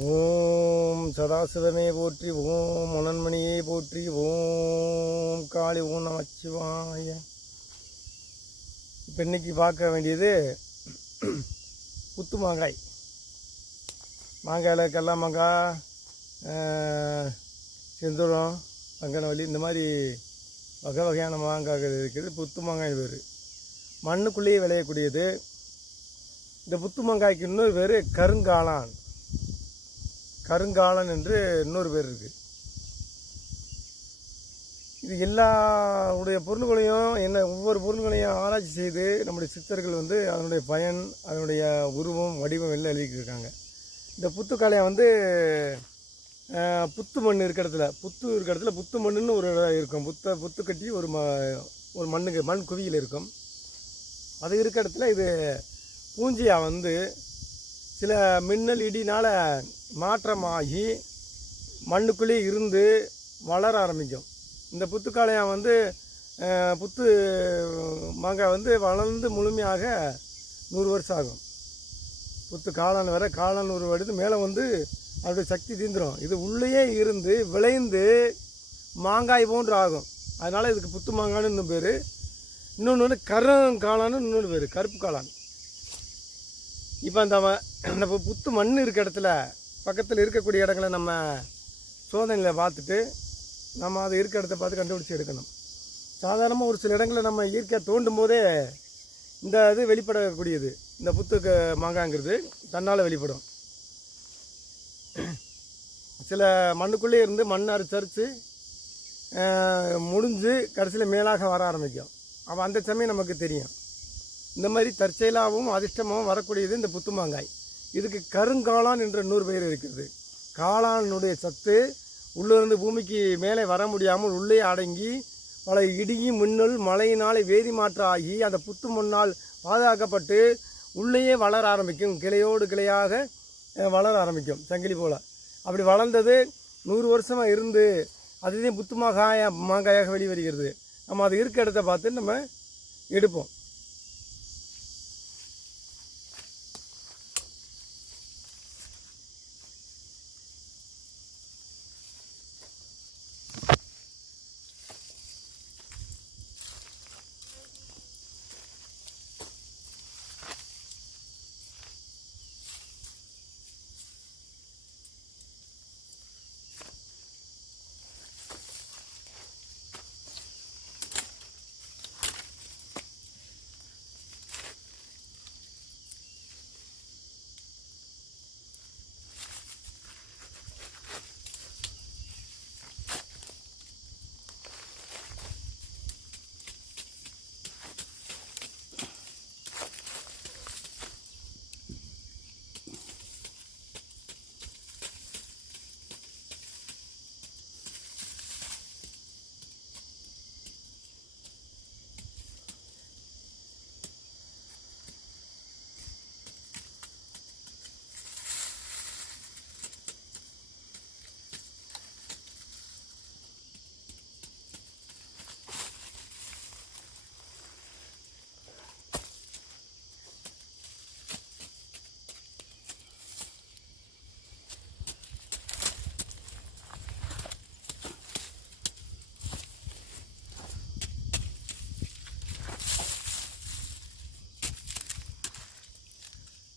ஓம் சதாசிவமே போற்றி ஓம் மனன்மணியே போற்றி ஓம் காளி ஓம் நமச்சிவாய. இப்போ இன்னைக்கு பார்க்க வேண்டியது புத்து மாங்காய். மாங்காயில் கடல மாங்காய் செந்தூரம் பங்கனவள்ளி இந்த மாதிரி வகை வகையான மாங்காய்கள் இருக்குது. புத்து மாங்காய் பேர். மண்ணுக்குள்ளேயே விளையக்கூடியது. இந்த புத்து மாங்காய்க்கு இன்னொரு பேர் கருங்காளான். கருங்காலன் என்று இன்னொரு பேர் இருக்குது இது எல்லா உடைய பொருள்களையும் என்ன ஒவ்வொரு பொருள்களையும் ஆராய்ச்சி செய்து நம்முடைய சித்தர்கள் வந்து அதனுடைய பயன் அதனுடைய உருவம் வடிவம் எல்லாம் எழுதிக்கிருக்காங்க இந்த புத்துக்கலையை வந்து புத்து மண் இருக்கிற இடத்துல புத்து இருக்கிற இடத்துல புத்து மண்ணுன்னு ஒரு இடம் இருக்கும். புத்த புத்து கட்டி ஒரு ம ஒரு மண்ணுக்கு மண் குவியில் இருக்கும். அது இருக்கிற இடத்துல இது பூஞ்சியா வந்து சில மின்னல் இடினால் மாற்றமாகி மண்ணுக்குள்ளே இருந்து வளர ஆரம்பிக்கும். இந்த புத்துக்காளையம் வந்து புத்து மாங்காய் வந்து வளர்ந்து முழுமையாக நூறு வருஷம் ஆகும். புத்து காளான் வர காளான் ஒரு எடுத்து மேலே வந்து அதோடைய சக்தி தீந்துடும் இது உள்ளேயே இருந்து விளைந்து மாங்காய் போன்று ஆகும். அதனால் இதுக்கு புத்து மாங்கான்னு இன்னும் பேர். இன்னொன்று வந்து கருங்காளான்னு இன்னொன்று பேர் கருப்பு காளான். இப்போ அந்த அந்த புத்து மண் இருக்க இடத்துல பக்கத்தில் இருக்கக்கூடிய இடங்களை நம்ம சோதனையில் பார்த்துட்டு நம்ம அது இருக்க இடத்த பார்த்து கண்டுபிடிச்சி எடுக்கணும். சாதாரணமாக ஒரு சில இடங்களை நம்ம இயற்கையாக தோண்டும் போதே இந்த இது வெளிப்படக்கூடியது. இந்த புத்துக்கு மாங்காங்கிறது தன்னால் வெளிப்படும். சில மண்ணுக்குள்ளே இருந்து மண் அரிச்சரித்து முடிஞ்சு கடைசியில் மேலாக வர ஆரம்பிக்கும். அப்போ அந்த சமயம் நமக்கு தெரியும். இந்த மாதிரி தற்செயலாகவும் அதிர்ஷ்டமாகவும் வரக்கூடியது இந்த புத்து மாங்காய். இதுக்கு கருங்காளான் என்ற நூறு பெயர் இருக்கிறது காளானுடைய சத்து உள்ளிருந்து பூமிக்கு மேலே வர முடியாமல் உள்ளே அடங்கி பல இடியி மின்னல் மழையினால் வேதி மாற்றம் ஆகி அந்த புத்து மண்ணால் பாதுகாக்கப்பட்டு உள்ளேயே வளர ஆரம்பிக்கும். கிளையோடு கிளையாக வளர ஆரம்பிக்கும். சங்கிலி போல். அப்படி வளர்ந்தது நூறு வருஷமாக இருந்து அதுலேயும் புத்து மாங்காய மாங்காயாக வெளிவருகிறது. நம்ம அது இருக்க இடத்த பார்த்து நம்ம எடுப்போம்.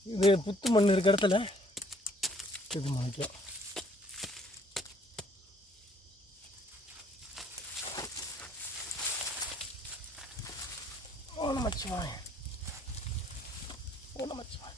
இது புத்து மண் இருக்க இடத்துல இது முளைக்கும். ஓனமச்சுவாங்க ஓனமச்சுவாங்க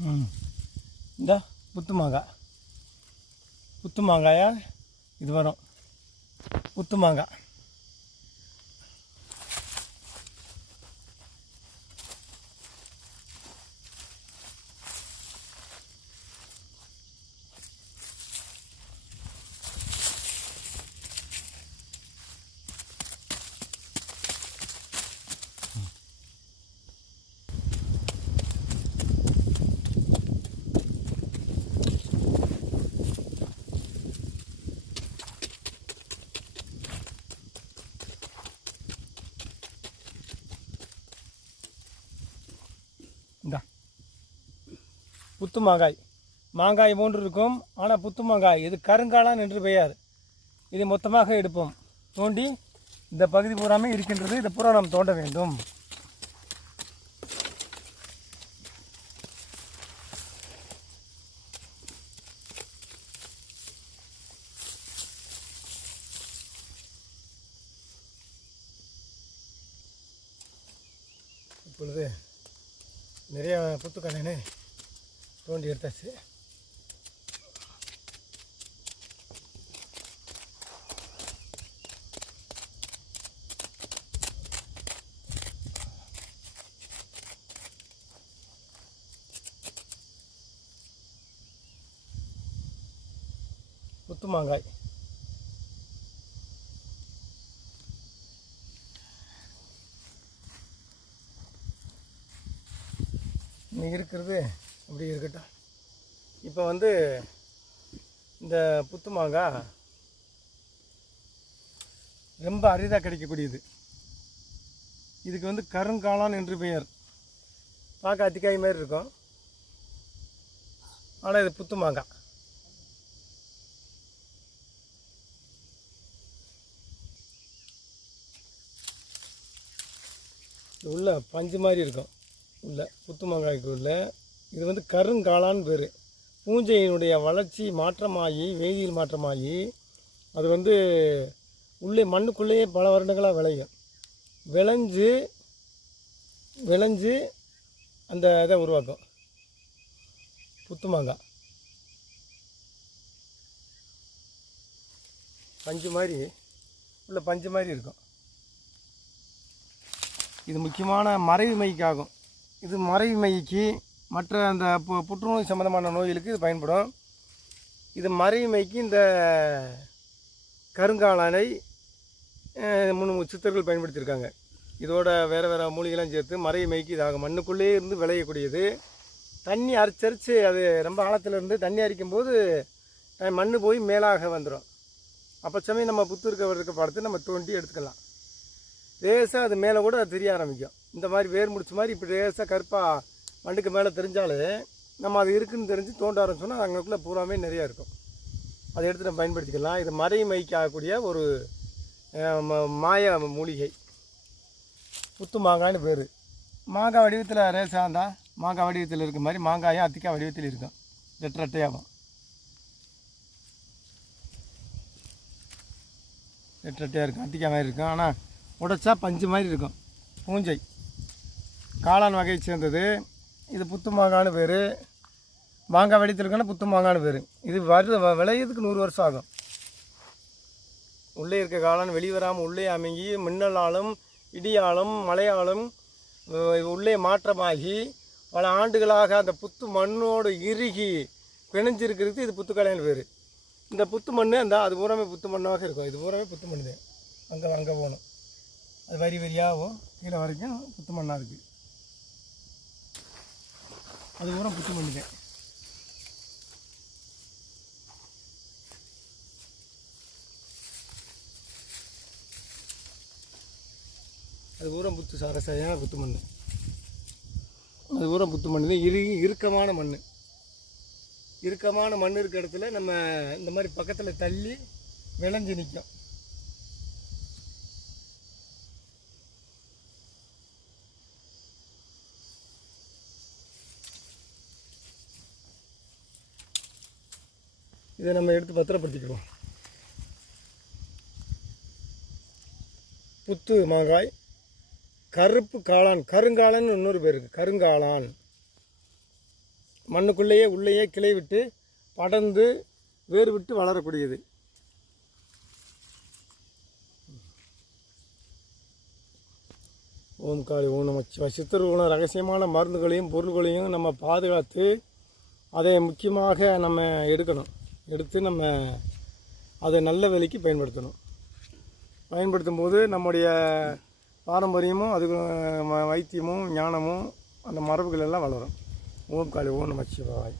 ம். இந்த புத்து மாங்காய். புத்து மாங்காயா? இது வரும். புத்து மாங்காய். இந்த. புத்து மாங்காய். மாங்காய் போன்று இருக்கும் ஆனால் புத்து மாங்காய். இது கருங்காளான் என்று பெயர் இதை மொத்தமாக எடுப்போம். தோண்டி இந்த பகுதி பூராமே இருக்கின்றது. இதை பூரா நாம் தோண்ட வேண்டும். இப்பொழுது நிறைய புத்துக்கண்ணனே தோண்டி எடுத்தாச்சு. புத்து மாங்காய். இன்னைக்கு இருக்கிறது அப்படி இருக்கட்டும். இப்போ வந்து இந்த புத்து மாங்காய் ரொம்ப அரிதாக கிடைக்கக்கூடியது. இதுக்கு வந்து கருங்காளான் என்று பெயர். பார்க்க அத்திக்காய் மாதிரி இருக்கும். ஆனால் இது புத்து மாங்காய் இது உள்ள பஞ்சு மாதிரி இருக்கும். உள்ள புத்து மாங்காய்க்கு உள்ள. இது வந்து கருங்காளான் பேர் பூஞ்சையினுடைய வளர்ச்சி மாற்றமாகி வேதியியல் மாற்றமாகி அது வந்து உள்ளே மண்ணுக்குள்ளேயே பல வருடங்களாக விளையும். விளைஞ்சு விளைஞ்சு அந்த இதை உருவாக்கும். புத்து மாங்காய். பஞ்சு மாதிரி உள்ள பஞ்சு மாதிரி இருக்கும். இது முக்கியமான மறைவு மைக்காகும் இது மறைமைக்கு மற்ற அந்த பு- புற்றுநோய் சம்மந்தமான நோய்களுக்கு இது பயன்படும். இது மறைமைக்கு இந்த கருங்காலனை அஹ், மூணு சித்தர்கள் பயன்படுத்தியிருக்காங்க. இதோட வேறு வேறு மூலிகைலாம் சேர்த்து மறைமைக்கு இதாகும் மண்ணுக்குள்ளேயே இருந்து விளையக்கூடியது. தண்ணி அரிச்சரித்து அது ரொம்ப ஆழத்தில் இருந்து தண்ணி அரிக்கும்போது போது மண்ணு போய் மேலாக வந்துடும் அப்போ சமயம் நம்ம புத்து இருக்க இருக்க படத்தை நம்ம தோண்டி எடுத்துக்கலாம். லேசாக அது மேலே கூட தெரிய ஆரம்பிக்கும். இந்த மாதிரி வேர் முடிச்ச மாதிரி இப்படி லேசாக கருப்பாக மண்டுக்கு மேலே தெரிஞ்சாலே நம்ம அது இருக்குன்னு தெரிஞ்சு தோண்ட ஆரம்பிச்சோன்னா அங்கக்குள்ளே பூராமே நிறையா இருக்கும். அதை எடுத்து நம்ம பயன்படுத்திக்கலாம். இது மறை மைக்கு ஆகக்கூடிய ஒரு மாய மூலிகை. புத்து மாங்காய்னு பேர். மாங்காய் வடிவத்தில் ரேசாக இருந்தால் மாங்காய் வடிவத்தில் இருக்க மாதிரி மாங்காயும் அத்திக்காய் வடிவத்தில் இருக்கும். ரெட்டை ரெட்டையாகும் ரெட்டை ரெட்டையாக இருக்கும். அத்திக்காய் மாதிரி இருக்கும். ஆனால் உடைச்சா பஞ்சு மாதிரி இருக்கும். பூஞ்சை. காளான் வகையை சேர்ந்தது. இது புத்து மாங்கான்னு பேர். மாங்காய் வெடித்திருக்குன்னா புத்து மாங்கான்னு பேர். இது வருது வ- விளையிறதுக்கு நூறு வருஷம் ஆகும். உள்ளே இருக்க காளான் வெளிவராமல் உள்ளே அமைங்கி மின்னலாலும் இடியாலும் மழையாலும் உள்ளே மாற்றமாகி பல ஆண்டுகளாக அந்த புத்து மண்ணோடு இறுகி பிணைஞ்சிருக்கிறது இது புத்துக்கலைன்னு பேர். இந்த புத்து மண் அந்த அது பூராமே புத்து மண்ணாக இருக்கும். இது பூராமே புத்து மண் தான் அங்கே அங்கே போகணும். அது வரி வரியாகவும் கீழே வரைக்கும் புத்து மண்ணாக இருக்குது அது பூரா புத்து மண்ணுங்க அது பூரா புத்து சரசையான புத்து மண் அது பூரா புத்து மண் தான் இரு இறுக்கமான மண் இறுக்கமான மண் இருக்க இடத்துல நம்ம இந்த மாதிரி பக்கத்தில் தள்ளி விளைஞ்சு நிற்கும் இதை நம்ம எடுத்து பத்திரப்படுத்திக்குவோம் புத்து மாங்காய் கருப்பு காளான் கருங்காளான் இன்னொரு பேர் இருக்குது கருங்காளான். மண்ணுக்குள்ளேயே உள்ளேயே கிளை விட்டு படர்ந்து வேர் விட்டு வளரக்கூடியது. ஓம் காளி ஓம் ஊனம் ரகசியமான மருந்துகளையும் பொருள்களையும் நம்ம பாதுகாத்து அதை முக்கியமாக நம்ம எடுக்கணும். எடுத்து நம்ம அதை நல்ல வேலைக்கு பயன்படுத்தணும். பயன்படுத்தும் போது நம்முடைய பாரம்பரியமும் அதுக்கு வைத்தியமும் ஞானமும் அந்த மரபுகள் எல்லாம் வளரும். ஓம் காலி ஓம் நமச்சிவாய்